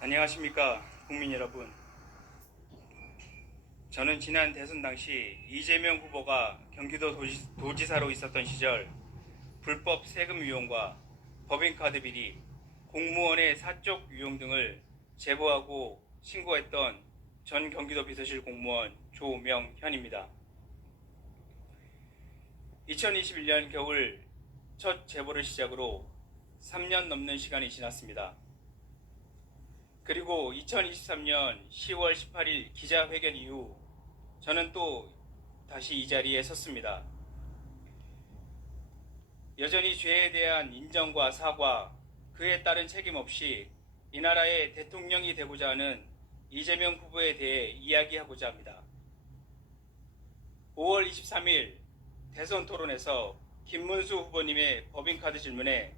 안녕하십니까 국민 여러분. 저는 지난 대선 당시 이재명 후보가 경기도 도지사로 있었던 시절 불법 세금 유용과 법인카드 비리, 공무원의 사적 유용 등을 제보하고 신고했던 전 경기도 비서실 공무원 조명현입니다. 2021년 겨울 첫 제보를 시작으로 3년 넘는 시간이 지났습니다. 그리고 2023년 10월 18일 기자회견 이후 저는 또 다시 이 자리에 섰습니다. 여전히 죄에 대한 인정과 사과, 그에 따른 책임 없이 이 나라의 대통령이 되고자 하는 이재명 후보에 대해 이야기하고자 합니다. 5월 23일 대선 토론에서 김문수 후보님의 법인카드 질문에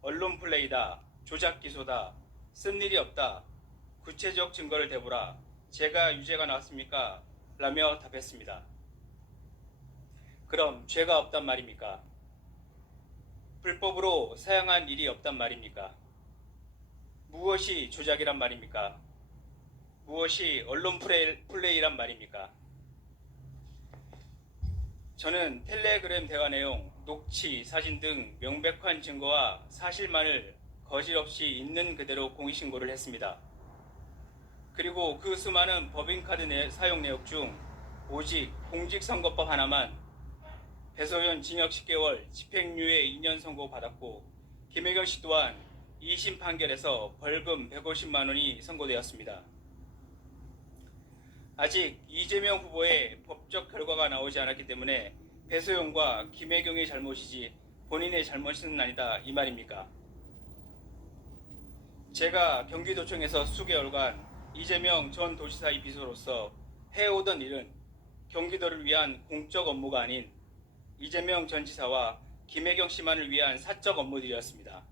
언론 플레이다, 조작 기소다, 쓴 일이 없다, 구체적 증거를 대보라, 제가 유죄가 나왔습니까? 라며 답했습니다. 그럼 죄가 없단 말입니까? 불법으로 사용한 일이 없단 말입니까? 무엇이 조작이란 말입니까? 무엇이 언론 플레이란 말입니까? 저는 텔레그램 대화 내용, 녹취, 사진 등 명백한 증거와 사실만을 거짓없이 있는 그대로 공익신고를 했습니다. 그리고 그 수많은 법인카드 사용 내역 중 오직 공직선거법 하나만 배소연 징역 10개월, 집행유예 2년 선고받았고 김혜경 씨 또한 2심 판결에서 벌금 150만 원이 선고되었습니다. 아직 이재명 후보의 법적 결과가 나오지 않았기 때문에 배소연과 김혜경의 잘못이지 본인의 잘못은 아니다 이 말입니까? 제가 경기도청에서 수개월간 이재명 전 도지사의 비서로서 해오던 일은 경기도를 위한 공적 업무가 아닌 이재명 전 지사와 김혜경 씨만을 위한 사적 업무들이었습니다.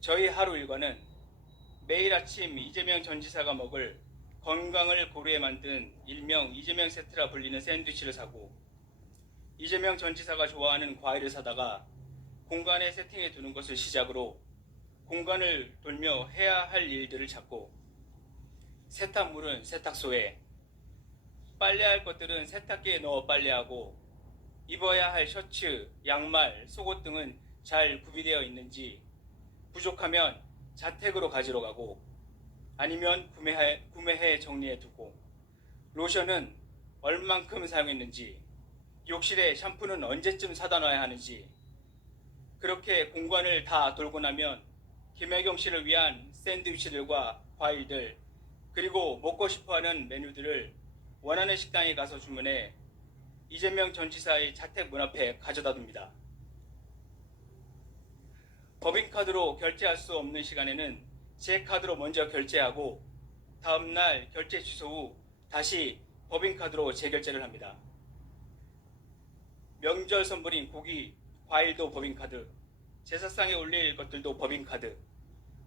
저희 하루 일과는 매일 아침 이재명 전 지사가 먹을 건강을 고려해 만든 일명 이재명 세트라 불리는 샌드위치를 사고 이재명 전 지사가 좋아하는 과일을 사다가 공간에 세팅해 두는 것을 시작으로 공간을 돌며 해야 할 일들을 찾고 세탁물은 세탁소에, 빨래할 것들은 세탁기에 넣어 빨래하고 입어야 할 셔츠, 양말, 속옷 등은 잘 구비되어 있는지 부족하면 자택으로 가지러 가고 아니면 구매해 정리해 두고 로션은 얼만큼 사용했는지 욕실에 샴푸는 언제쯤 사다 놔야 하는지 그렇게 공간을 다 돌고 나면 김혜경 씨를 위한 샌드위치들과 과일들 그리고 먹고 싶어하는 메뉴들을 원하는 식당에 가서 주문해 이재명 전 지사의 자택 문 앞에 가져다 둡니다. 법인카드로 결제할 수 없는 시간에는 제 카드로 먼저 결제하고 다음날 결제 취소 후 다시 법인카드로 재결제를 합니다. 명절 선물인 고기, 과일도 법인카드, 제사상에 올릴 것들도 법인카드,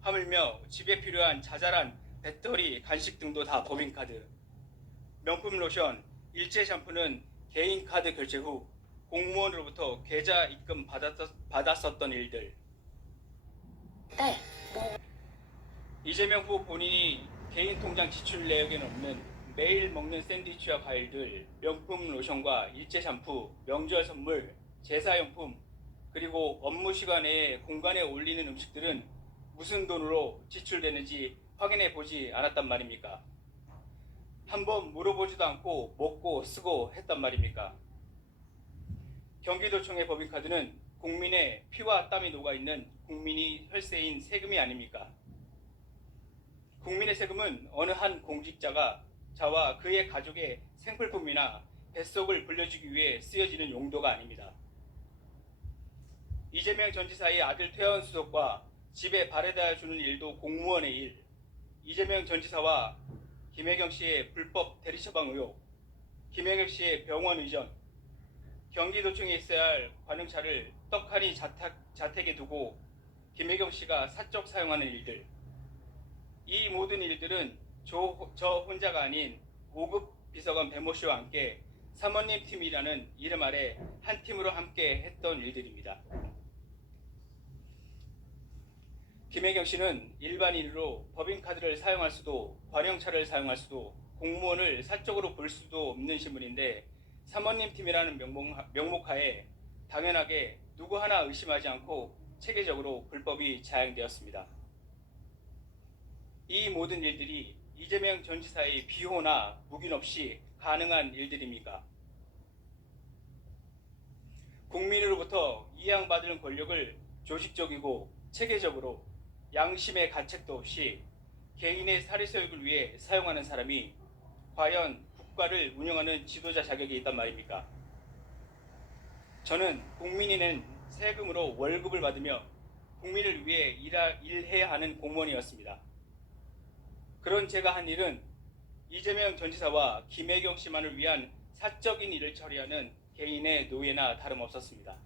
하물며 집에 필요한 자잘한 배터리, 간식 등도 다 법인카드, 명품 로션, 일체 샴푸는 개인카드 결제 후 공무원으로부터 계좌 입금 받았었던 일들. 네. 이재명 후보 본인이 개인 통장 지출 내역에는 없는 매일 먹는 샌드위치와 과일들, 명품 로션과 일체 샴푸, 명절 선물, 제사용품, 그리고 업무 시간에 공간에 올리는 음식들은 무슨 돈으로 지출되는지 확인해 보지 않았단 말입니까? 한번 물어보지도 않고 먹고 쓰고 했단 말입니까? 경기도청의 법인카드는 국민의 피와 땀이 녹아있는 국민이 혈세인 세금이 아닙니까? 국민의 세금은 어느 한 공직자가 자와 그의 가족의 생필품이나 뱃속을 불려주기 위해 쓰여지는 용도가 아닙니다. 이재명 전 지사의 아들 퇴원 수속과 집에 바래다 주는 일도 공무원의 일, 이재명 전 지사와 김혜경 씨의 불법 대리처방 의혹, 김혜경 씨의 병원 의전, 경기도청에 있어야 할 관용차를 떡하니 자택에 두고 김혜경 씨가 사적 사용하는 일들, 이 모든 일들은 저 혼자가 아닌 5급 비서관 배모 씨와 함께 사모님 팀이라는 이름 아래 한 팀으로 함께 했던 일들입니다. 김혜경 씨는 일반인으로 법인카드를 사용할 수도 관용차를 사용할 수도 공무원을 사적으로 볼 수도 없는 신분인데 사모님 팀이라는 명목하에 당연하게 누구 하나 의심하지 않고 체계적으로 불법이 자행되었습니다. 이 모든 일들이 이재명 전 지사의 비호나 묵인 없이 가능한 일들입니까? 국민으로부터 이양받은 권력을 조직적이고 체계적으로 양심의 가책도 없이 개인의 사리사욕을 위해 사용하는 사람이 과연 국가를 운영하는 지도자 자격이 있단 말입니까? 저는 국민이는 세금으로 월급을 받으며 국민을 위해 일해야 하는 공무원이었습니다. 그런 제가 한 일은 이재명 전 지사와 김혜경 씨만을 위한 사적인 일을 처리하는 개인의 노예나 다름없었습니다.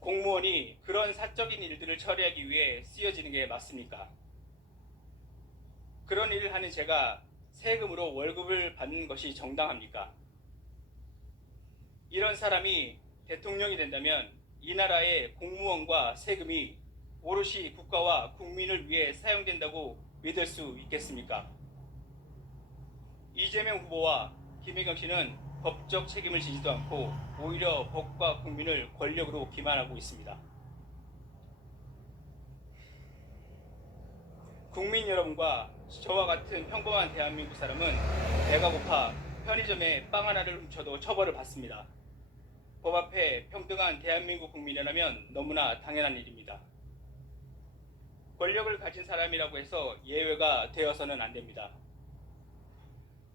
공무원이 그런 사적인 일들을 처리하기 위해 쓰여지는 게 맞습니까? 그런 일을 하는 제가 세금으로 월급을 받는 것이 정당합니까? 이런 사람이 대통령이 된다면 이 나라의 공무원과 세금이 오롯이 국가와 국민을 위해 사용된다고 믿을 수 있겠습니까? 이재명 후보와 김혜경 씨는 법적 책임을 지지도 않고 오히려 법과 국민을 권력으로 기만하고 있습니다. 국민 여러분과 저와 같은 평범한 대한민국 사람은 배가 고파 편의점에 빵 하나를 훔쳐도 처벌을 받습니다. 법 앞에 평등한 대한민국 국민이라면 너무나 당연한 일입니다. 권력을 가진 사람이라고 해서 예외가 되어서는 안 됩니다.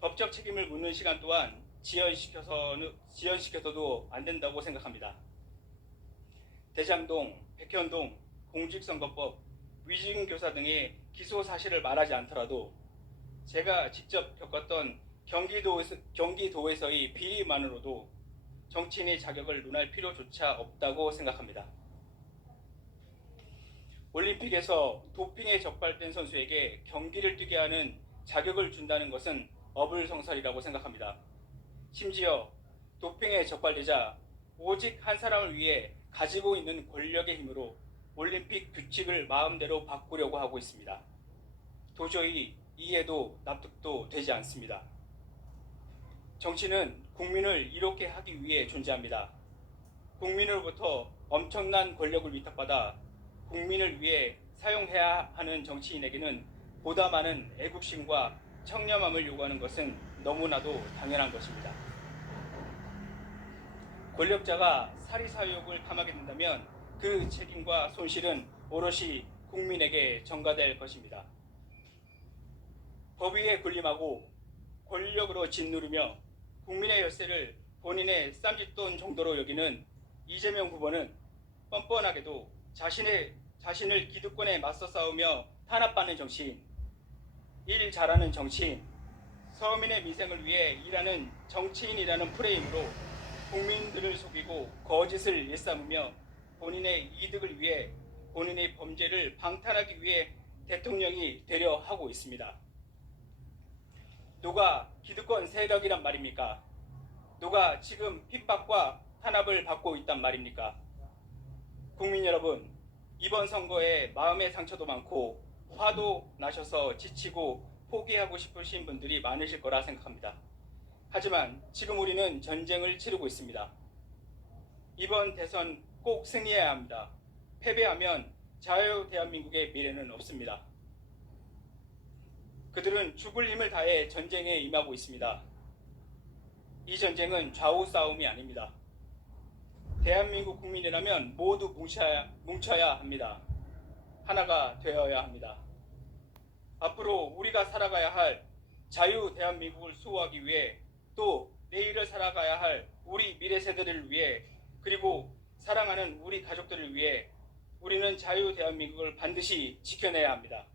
법적 책임을 묻는 시간 또한 지연시켜서도 안 된다고 생각합니다. 대장동, 백현동, 공직선거법, 위증교사 등의 기소 사실을 말하지 않더라도 제가 직접 겪었던 경기도에서의 비리만으로도 정치인의 자격을 논할 필요조차 없다고 생각합니다. 올림픽에서 도핑에 적발된 선수에게 경기를 뛰게 하는 자격을 준다는 것은 어불성설이라고 생각합니다. 심지어 도핑에 적발되자 오직 한 사람을 위해 가지고 있는 권력의 힘으로 올림픽 규칙을 마음대로 바꾸려고 하고 있습니다. 도저히 이해도 납득도 되지 않습니다. 정치는 국민을 이롭게 하기 위해 존재합니다. 국민으로부터 엄청난 권력을 위탁받아 국민을 위해 사용해야 하는 정치인에게는 보다 많은 애국심과 청렴함을 요구하는 것은 너무나도 당연한 것입니다. 권력자가 사리사욕을 감하게 된다면 그 책임과 손실은 오롯이 국민에게 전가될 것입니다. 법위에 군림하고 권력으로 짓누르며 국민의 혈세를 본인의 쌈짓돈 정도로 여기는 이재명 후보는 뻔뻔하게도 자신을 기득권에 맞서 싸우며 탄압받는 정치인, 일 잘하는 정치인, 서민의 민생을 위해 일하는 정치인이라는 프레임으로 국민들을 속이고 거짓을 일삼으며 본인의 이득을 위해 본인의 범죄를 방탄하기 위해 대통령이 되려 하고 있습니다. 누가 기득권 세력이란 말입니까? 누가 지금 핍박과 탄압을 받고 있단 말입니까? 국민 여러분, 이번 선거에 마음의 상처도 많고 화도 나셔서 지치고 포기하고 싶으신 분들이 많으실 거라 생각합니다. 하지만 지금 우리는 전쟁을 치르고 있습니다. 이번 대선 꼭 승리해야 합니다. 패배하면 자유 대한민국의 미래는 없습니다. 그들은 죽을 힘을 다해 전쟁에 임하고 있습니다. 이 전쟁은 좌우 싸움이 아닙니다. 대한민국 국민이라면 모두 뭉쳐야 합니다. 하나가 되어야 합니다. 앞으로 우리가 살아가야 할 자유 대한민국을 수호하기 위해 또 내일을 살아가야 할 우리 미래 세대를 위해 그리고 사랑하는 우리 가족들을 위해 우리는 자유 대한민국을 반드시 지켜내야 합니다.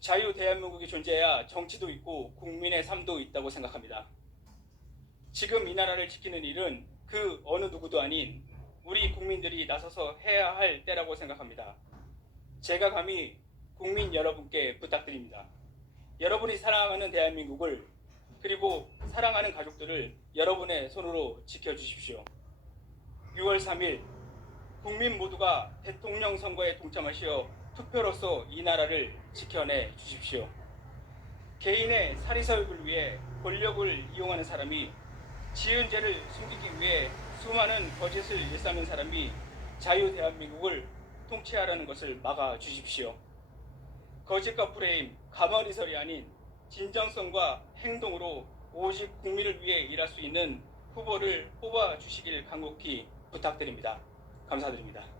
자유 대한민국이 존재해야 정치도 있고 국민의 삶도 있다고 생각합니다. 지금 이 나라를 지키는 일은 그 어느 누구도 아닌 우리 국민들이 나서서 해야 할 때라고 생각합니다. 제가 감히 국민 여러분께 부탁드립니다. 여러분이 사랑하는 대한민국을 그리고 사랑하는 가족들을 여러분의 손으로 지켜주십시오. 6월 3일 국민 모두가 대통령 선거에 동참하시어 투표로서 이 나라를 지켜내 주십시오. 개인의 사리사욕을 위해 권력을 이용하는 사람이, 지은 죄를 숨기기 위해 수많은 거짓을 일삼는 사람이 자유 대한민국을 통치하라는 것을 막아 주십시오. 거짓과 프레임, 가만히설이 아닌 진정성과 행동으로 오직 국민을 위해 일할 수 있는 후보를 뽑아 주시길 간곡히 부탁드립니다. 감사드립니다.